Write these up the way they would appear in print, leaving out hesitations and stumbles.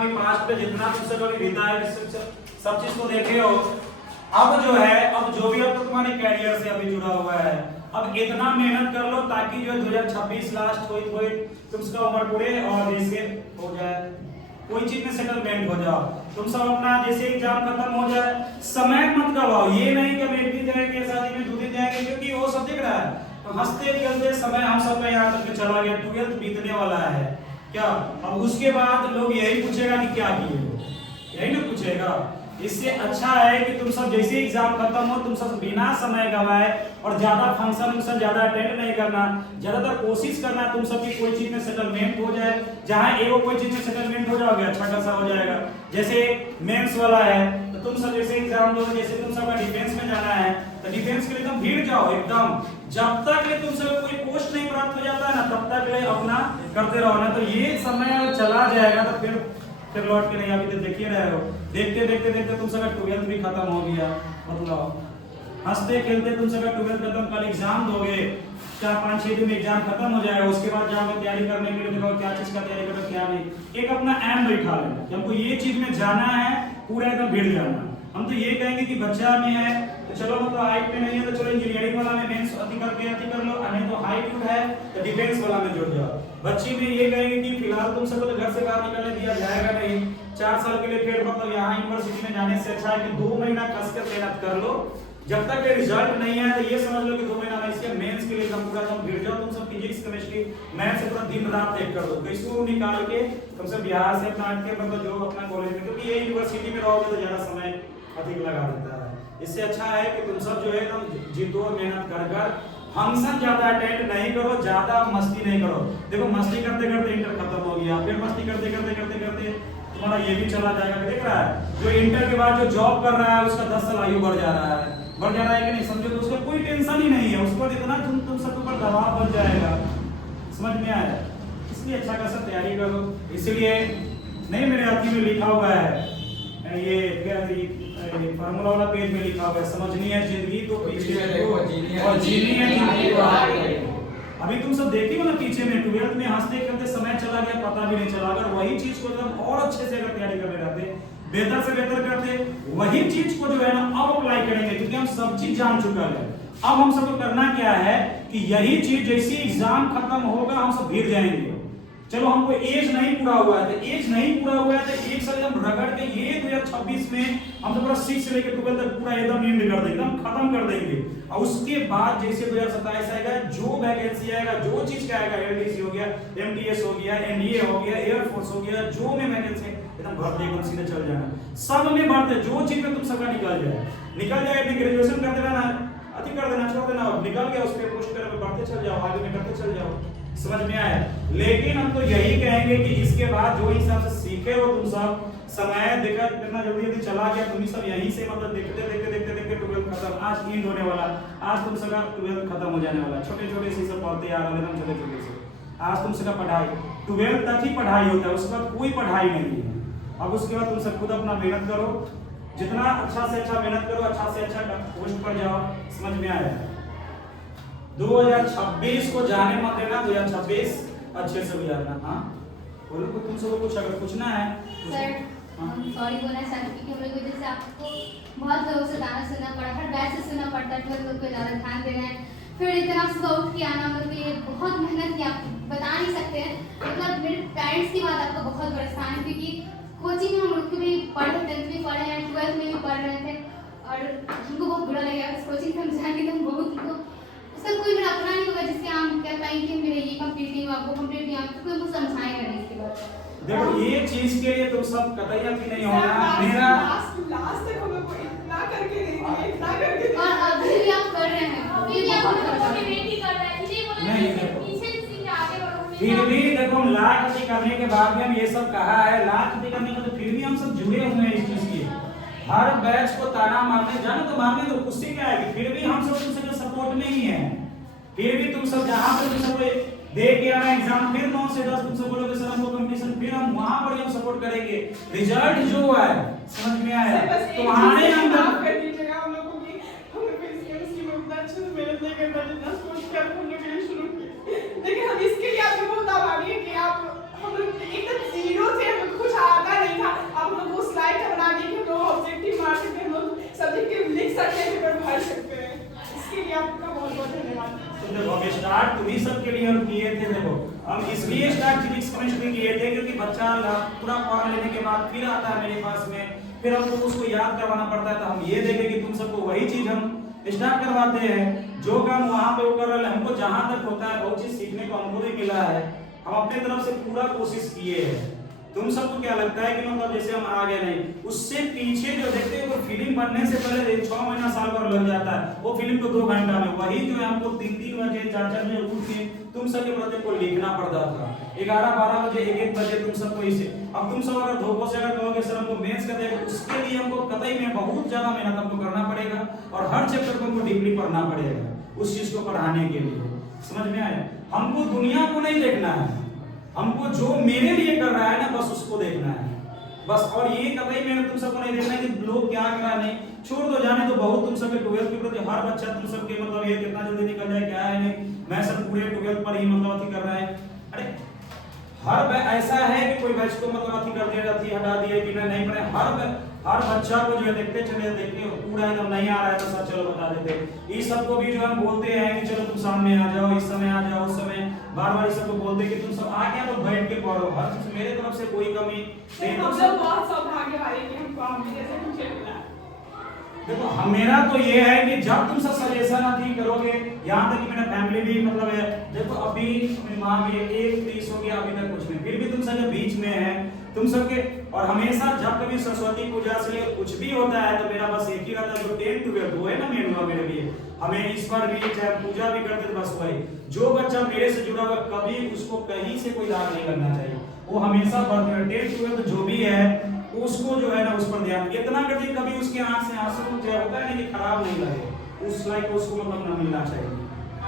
भी पास्ट पे जितना तुमसे कभी बीता है सब चीज को देखे हो। अब जो है, अब जो भी अब तुम्हारे कैरियर से अभी जुड़ा हुआ है, अब इतना मेहनत कर लो ताकि जो 2026 लास्ट कोई तुमका उम्र पूरे और जैसे हो जाए, कोई चीज में सेटलमेंट हो जाओ, तुम सब अपना जैसे एग्जाम खत्म हो जाए, समय मत गवाओ। ये नहीं कि हम एक दिन जाएंगे शादी में 2 दिन जाएंगे, क्योंकि वो सब दिख रहा है। तो हंसते खेलते समय हम सब का यहाँ तक चला गया, 12th बीतने वाला है क्या। अब उसके बाद लोग यही पूछेगा कि क्या किए हो, यही ना पूछेगा। इससे अच्छा है कि तुम सब जैसे एग्जाम खत्म हो तुम सब बिना समय गवाए और ज्यादा फंक्शन ज्यादा अटेंड नहीं करना, ज्यादातर कोशिश करना तुम सब की कोई चीज में सेटलमेंट हो जाए। जहां एगो कोई चीज में सेटलमेंट हो जाओगे अच्छा खासा हो जाएगा। जैसे मेंस वाला है तो तुम सब जैसे एग्जाम दो, जैसे तुम सबका डिफेंस में जाना है तो डिफेंस के लिए एकदम भीड़ जाओ एकदम, जब तक ले तुम सब कोई पोस्ट नहीं प्राप्त हो जाता है ना तब तक ले अपना करते रहो ना। तो ये समय चला जाएगा तो फिर लौट के नहीं, अभी तो देखिए रहे हो, देखते देखते देखते तुम सबका 12th भी खत्म हो गया। मतलब हंसते खेलते तुम सबका 12th खत्म, कल एग्जाम दोगे, 4-5-6 दिन में एग्जाम खत्म हो जाएगा। उसके बाद जाओगे तैयारी करने के लिए, देखो क्या चीज का तैयारी करो क्या नहीं। एक अपना एम बैठा लेना कि हमको ये चीज में जाना है, पूरा एकदम भिड़ जाना। हम तो ये कहेंगे कि बच्चा में है तो चलो मतलब हाइट में नहीं है तो चलो इंजीनियरिंग वाला में मेंस अति कर लो, नहीं तो हाइट है तो डिफेंस वाला में जुड़ जाओ। बच्ची में ये कहेंगे कि फिलहाल तुम सबको तो घर से बाहर निकलने दिया जाएगा नहीं, 4 साल के लिए फिर मतलब यहाँ यूनिवर्सिटी में जाने से अच्छा है कि 2 महीना कसकर मेहनत कर लो। जब तक ये रिजल्ट नहीं है तो ये समझ लो कि 2 महीना में इसके मेंस के लिए एकदम पूरा तुम भिड़ जाओ। तुम सब फिजिक्स केमिस्ट्री मैथ से पूरा दिन रात एक कर दो, कैसे निकाल के तुम सब बिहार से अपना के मतलब जो अपना कॉलेज में, क्योंकि ये यूनिवर्सिटी में रहोगे तो ज्यादा समय अधिक लगा देता है। इससे अच्छा है कि तुम सब जो है एकदम जीतो मेहनत कर कर, फंक्शन ज्यादा अटेंड नहीं करो, ज्यादा मस्ती नहीं करो। देखो मस्ती करते करते इंटर खत्म हो गया, फिर मस्ती करते करते करते करते तुम्हारा ये भी चला जाएगा। देख रहा है जो इंटर के बाद जो जॉब कर रहा है उसका 10 साल आयु बढ़ जा रहा है, बढ़ जा रहा है कि नहीं समझो, तो उसको कोई टेंशन ही नहीं है, उसको इतना तुम सबके ऊपर दबाव बन जाएगा। समझ में आया? इसलिए अच्छा खासा तैयारी करो। इसलिए नहीं मेरे हाथी में लिखा हुआ है ये फार्मूला वाला पेज में लिखा हुआ है, समझनी है जिंदगी तो पीछे और जीनी है जिंदगी को आगे। अभी तुम सब देखी हो ना पीछे में 12th में हंसते खेलते समय चला गया पता भी नहीं चला। अगर वही चीज को एकदम और अच्छे से अगर तैयारी करने रहते, बेहतर से बेहतर करते, वही चीज को जो है ना अब अप्लाई करेंगे, क्योंकि हम सब चीज जान चुका है। अब हम सबको करना क्या है कि यही चीज जैसे एग्जाम खत्म होगा हम सब भिड़ जाएंगे। चलो हमको एज नहीं पूरा हुआ है तो एज नहीं पूरा हुआ है तो एक साल हम रगड़ के ये 2026 में हम तो पूरा 6 से लेकर 12 तक पूरा एकदम एंड कर देंगे, एकदम खत्म कर देंगे। और उसके बाद जैसे 2027 आएगा, जो वैकेंसी आएगा, जो चीज का आएगा, एलडीसी हो गया, एमटीएस हो गया, एनडीए हो गया, एयरफोर्स हो गया, जो में वैकेंसी एकदम भर दे, एकदम सीधे चल जाना। सब में भरते, जो चीज में तुम सबका निकल जाए ग्रेजुएशन कर देना, अति कर देना, छोड़ देना, निकल गया उसके पोस्ट पर बढ़ते चल जाओ, आगे में करते चल जाओ। समझ में आया? लेकिन हम तो यही कहेंगे कि इसके बाद जो हिसाब से सीखे हो तुम सब, समय देखकर कितना जल्दी चला गया, तुम सब यहीं से मतलब देखते देखते देखते देखते 12th खत्म, आज एंड होने वाला, आज तुम सबका 12th खत्म हो जाने वाला। छोटे छोटे से सब पढ़ते आ रहे हैं, छोटे छोटे से आज तुम सबका पढ़ाई 12th तक ही पढ़ाई होता है, उसके बाद कोई पढ़ाई नहीं है। अब उसके बाद तुम सब खुद अपना मेहनत करो, जितना अच्छा से अच्छा मेहनत करो, अच्छा से अच्छा पोस्ट पर जाओ। समझ में आया? 2026 को जाने मत देना, 2026 अच्छे से गुजारना। हाँ बोलो को तुम सबको कुछ अगर पूछना है सर। सॉरी बोलना चाहती हूँ कि हम लोग की वजह से आपको बहुत लोगों से गाना सुनना पड़ा, हर बैच से सुनना पड़ता है, 12 लोग पे ज़्यादा ध्यान देना है, फिर इतना सुबह उठ के आना, मतलब ये बहुत मेहनत की, आप बता नहीं सकते हैं। मतलब मेरे पेरेंट्स की बात आपको बहुत परेशान है, क्योंकि कोचिंग में हम लोग भी पढ़ रहे, 10th भी पढ़े हैं, 12th में भी पढ़ रहे थे, और हमको बहुत बुरा लगेगा इस कोचिंग से हम जाएंगे तो हम बहुत उसका कोई मेरा अपना नहीं होगा जिससे हम कह पाएंगे कि मेरे ये कंप्लीट नहीं हुआ, वो कंप्लीट नहीं हुआ, तो कोई मुझे समझाएगा नहीं इसके बाद। देखो ये चीज के लिए तुम सब कतई भी नहीं होना, मेरा लास्ट तक हम लोग को इतना करके नहीं, इतना करके और अभी भी आप कर रहे हैं, अभी भी आप मोटिवेट ही कर रहा है, इसीलिए बोला पीछे से आगे बढ़ो। फिर भी देखो हम लाख अति करने के बाद भी हम ये सब कहा है, लाख अति करने के तो फिर भी हम सब जुड़े हुए हैं इस चीज के। हर बैच को ताना मारने जाने तो मारने तो उससे क्या है, फिर भी हम सब तुमसे सपोर्ट में ही है। फिर भी तुम सब जहां पर तुम सब दे के आना एग्जाम, फिर 9 से 10 तुम सब बोलोगे सर हमको कंपटीशन, फिर हम वहां पर हम सपोर्ट करेंगे। रिजल्ट जो है समझ में आया तुम्हारे अंदर कर दीजिएगा हम लोगों की, हम लोग इस केमिस्ट्री में उतना अच्छे से मेहनत नहीं करना जितना सोच कर हम लोग ये शुरू किए। लेकिन हम इसके लिए आपको बहुत आभारी हैं कि आप हम लोग एकदम जीरो थे, हमें कुछ आता नहीं बच्चा पूरा पढ़ लेने के बाद फिर आता है मेरे पास में, फिर हमको उसको याद करवाना पड़ता है। तो हम ये देखें कि तुम सबको वही चीज हम स्टार्ट करवाते हैं, जो काम वहां पे वो कर रहे हैं। हमको जहां तक होता है बहुत चीज सीखने को हमको भी मिला है, हम अपने तरफ से पूरा कोशिश किए हैं। तुम सबको क्या लगता है कि मतलब जैसे हम आ गए नहीं, उससे पीछे जो देखते हो फिल्म बनने से पहले 6 महीना साल भर लग जाता है, वो फिल्म को 2 घंटा में, वही जो है हमको 3-3 बजे 4-4 बजे उठ के तुम सबके प्रति को लिखना पड़ता था, 11-12 बजे 1-1 बजे तुम सबको इसे। अब तुम सब अगर धोखों से अगर कहोगे सर हमको मेंस का देगा, उसके लिए हमको कतई में बहुत ज्यादा मेहनत हमको करना पड़ेगा और हर चैप्टर को हमको डीपली पढ़ना पड़ेगा उस चीज को पढ़ाने के लिए। समझ में आया? हमको दुनिया को नहीं देखना है, हमको जो मेरे लिए कर रहा है ना बस उसको देखना है बस। और ये कभी मैंने तुम सबको नहीं देखना है कि लोग क्या कर रहा है, नहीं छोड़ दो, जाने तो बहुत तुम सबके 12th के प्रति हर बच्चा तुम सबके मतलब ये कितना जल्दी निकल जाए क्या है नहीं, मैं सब पूरे 12th पर ही मतलब अथी कर रहा है। अरे हर ऐसा है कि कोई बैच को मतलब अथी कर दिया जाती हटा दिया कि नहीं पढ़े, हर बच्चा को जो है देखते चले देखते पूरा एकदम नहीं आ रहा है तो सर चलो बता देते। इस सबको भी जो हम बोलते हैं कि चलो तुम सामने आ जाओ, इस समय आ जाओ, उस समय बार-बार इस सबको बोलते हैं कि तुम सब आ गया तो बैठ के पढ़ो। हर चीज मेरे तरफ से कोई कमी नहीं। हम लोग बहुत सौभाग्य वाले कि हमको आपके जैसे टीचर मिला। देखो मेरा तो ये है कि जब तुम सब सजेशन अथी करोगे, यहाँ तक कि मेरा फैमिली भी मतलब है, देखो अभी मेरी माँ भी 1-30 हो गया, अभी तक कुछ नहीं, फिर भी तुम सब बीच में है तुम सबके। और हमेशा जब कभी सरस्वती पूजा से कुछ भी होता है तो मेरा बस एक ही रहता है, जो 10-12 वो है ना मेन हुआ मेरे लिए, हमें इस बार भी चाहे पूजा भी करते बस वही, जो बच्चा मेरे से जुड़ा हुआ कभी उसको कहीं से कोई दाग नहीं लगना चाहिए, वो हमेशा बढ़ते हैं। 10-12 जो भी है उसको जो है ना उस पर ध्यान इतना कर दिए कभी उसके आंख से आंसू जो होता है ना कि खराब नहीं लगे, उस लाइक उसको मतलब ना मिलना चाहिए।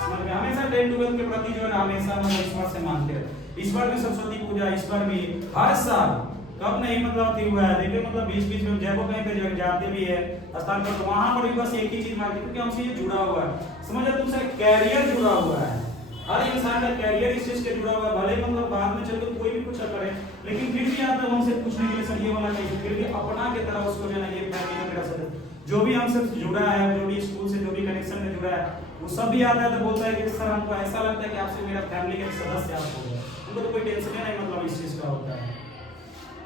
समझ में? हमेशा 10-12 के प्रति जो है ना हमेशा मतलब इस बार से मानते हैं। इस बार भी सरस्वती पूजा, इस बार भी हर साल कब नहीं मतलब अथी हुआ है, देखिए मतलब बीच-बीच में जब कहीं पे जाते भी है स्थान पर, तो वहां पर भी बस एक ही चीज मांगते क्योंकि हमसे ये जुड़ा हुआ है। समझो तुमसे कैरियर जुड़ा हुआ है, हर इंसान का कैरियर इस चीज के जुड़ा हुआ है। भले मतलब बाद में चल के कोई भी कुछ करे, लेकिन फिर भी आता है हमसे पूछने के लिए सर ये वाला नहीं, फिर भी अपना के तरह उसको जो है ये फैमिली का मेरा सर जो भी हमसे जुड़ा है, जो भी स्कूल से जो भी कनेक्शन में जुड़ा है, वो सब भी आता है तो बोलता है कि सर हमको ऐसा लगता है कि आपसे मेरा फैमिली का सदस्य आप हो गए। उनको तो कोई टेंशन नहीं मतलब इस चीज का होता है।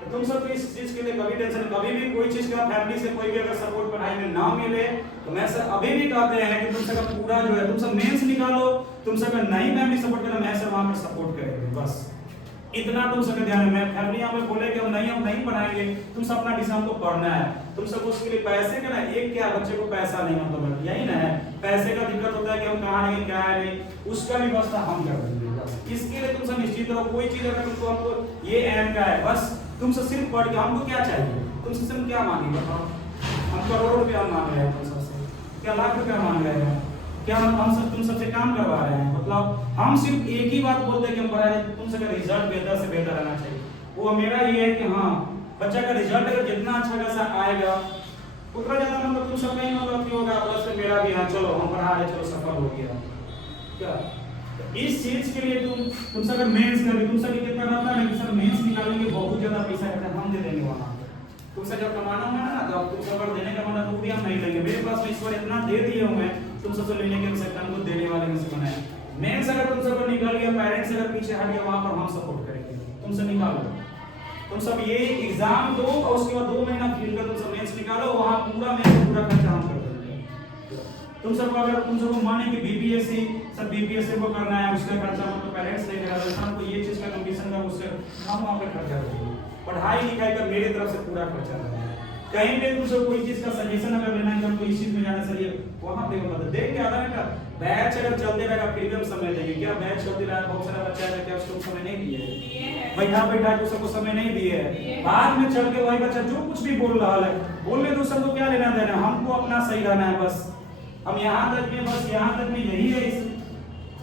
तो तुम सब इस चीज के लिए कभी टेंशन, कभी भी कोई चीज का फैमिली से कोई भी अगर सपोर्ट पढ़ाई में ना मिले तो मैं सर अभी भी कहते हैं कि तुम सब पूरा जो है तुम सब मेंस निकालो, तुम सब नहीं फैमिली सपोर्ट करना, मैं सर वहां पर सपोर्ट करेंगे बस इतना तुम सबके ध्यान में। मैं फैमिली यहाँ पे बोले कि हम नहीं पढ़ाएंगे, तुम सब अपना डिसीजन को पढ़ना है, तुम सब उसके लिए पैसे का ना एक क्या बच्चे को पैसा नहीं मतलब यही ना है, पैसे का दिक्कत होता है कि हम कहाँ नहीं क्या है नहीं, उसका भी व्यवस्था हम कर देंगे बस। इसके लिए तुम सब निश्चित रहो, कोई चीज अगर तुमको हमको ये एम का है बस तुम सब सिर्फ पढ़ के हमको क्या चाहिए, तुम सबसे हम क्या मांगे बताओ? हम करोड़ों रुपया मांग रहे हैं तुम सबसे, क्या लाख रुपया मांग रहे हैं, क्या हम सब तुम सबसे काम करवा रहे हैं? मतलब हम सिर्फ एक ही बात बोलते हैं कि हम पढ़ा रहे हैं, तुम सबका रिजल्ट बेहतर से बेहतर रहना चाहिए। वो मेरा ये है कि हाँ बच्चा का रिजल्ट अगर जितना अच्छा खासा आएगा उतना ज्यादा मतलब तुम सबका ही मतलब होगा, प्लस मेरा भी हाँ चलो हम पढ़ा रहे चलो सफल हो गया क्या। इस चीज के लिए तुम सब मेंस कर तुम सब कितना रहता है कि सर मेंस निकालेंगे बहुत ज्यादा पैसा कहते हैं हम दे देंगे वहां तुम सब जब कमाना होगा ना तो तुम सब देने का मतलब तो भी हम नहीं लेंगे, मेरे पास में इस बार इतना दे दिए हुए हैं तुम सबसे लेने के आवश्यकता हमको देने वाले में से बनाए। मेंस अगर तुम सब निकाल गया, पेरेंट्स अगर पीछे हट गया वहां पर हम सपोर्ट करेंगे, तुम सब निकालो, तुम सब ये एग्जाम दो और उसके बाद 2 महीना फील्ड का तुम सब मेंस निकालो, वहां पूरा मेंस पूरा खर्चा हम कर देंगे। तुम सबको अगर तुम सबको माने कि बीपीएससी सब बीपीएससी को करना है उसका खर्चा मतलब पेरेंट्स नहीं करा देता, हमको ये चीज का कंडीशन का उससे हम वहां पे खर्चा करेंगे, पढ़ाई लिखाई का मेरे तरफ से पूरा खर्चा रहेगा। कहीं पे तुम सब कोई चीज का सजेशन अगर लेना है हमको इस चीज में जाना सही है वहां पे मतलब देख के आधा घंटा बैच अगर चलते रहेगा फिर भी हम समय देंगे, क्या बैच चलते रहा बहुत सारा बच्चा है क्या उसको समय नहीं दिए, बैठा को सबको समय नहीं दिए, बाद में चल के वही बच्चा जो कुछ भी बोल रहा है बोलने दो, सबको क्या लेना देना, हमको अपना सही रहना है बस। हम यहाँ तक में बस यहाँ तक में यही है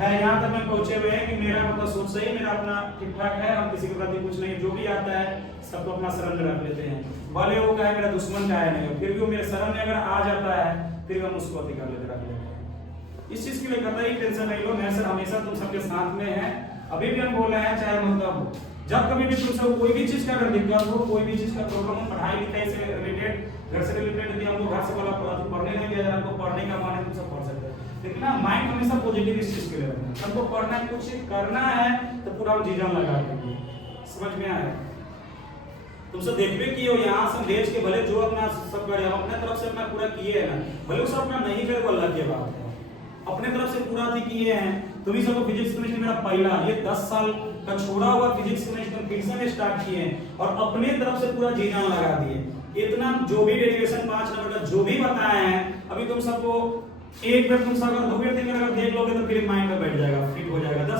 यहाँ तक में पहुंचे हुए हैं कि मेरा मतलब सोच सही, मेरा अपना ठीक ठाक है, हम किसी के प्रति कुछ नहीं, जो भी आता है सबको अपना शरण में रख लेते हैं, भले वो कहे मेरा दुश्मन का है नहीं, फिर भी वो मेरे शरण में अगर आ जाता है फिर हम उसको अधिकार लेते रख लेते हैं। इस चीज के लिए कतई टेंशन नहीं लो, मैं सर हमेशा तुम सबके साथ में है, अभी भी हम बोल रहे हैं चाहे मतलब जब कभी भी तुम सब कोई भी चीज का अगर दिक्कत हो, कोई भी चीज का प्रॉब्लम हो, पढ़ाई लिखाई से रिलेटेड घर से रिलेटेड यदि हमको घर से वाला पढ़ने नहीं दिया जाए, हमको पढ़ने का मन है तुम सब पढ़ सकते हैं, लेकिन ना माइंड हमेशा पॉजिटिव इस चीज के लिए रखना, हमको पढ़ना कुछ करना है तो पूरा हम जीवन लगा देंगे, समझ में आया? तुम सब देखबे किए हो यहाँ से भेज के, भले जो अपना सब करे, हम अपने तरफ से अपना पूरा किए है ना, भले वो सब अपना नहीं करे वो अलग की बात है, अपने तरफ से पूरा थी किए हैं। तुम्ही सबको फिजिक्स केमिस्ट्री मेरा पहला, ये 10 साल का छोड़ा हुआ फिजिक्स केमिस्ट्री फिर से मैं स्टार्ट किए हैं और अपने तरफ से पूरा जी जान लगा दिए। इतना जो भी डेरिवेशन 5 नंबर का जो भी बताए हैं, अभी तुम सबको एक बार तुम सब अगर 2 बार 3 बार देख लोगे तो फिर माइंड में बैठ जाएगा, फिट हो जाएगा। 10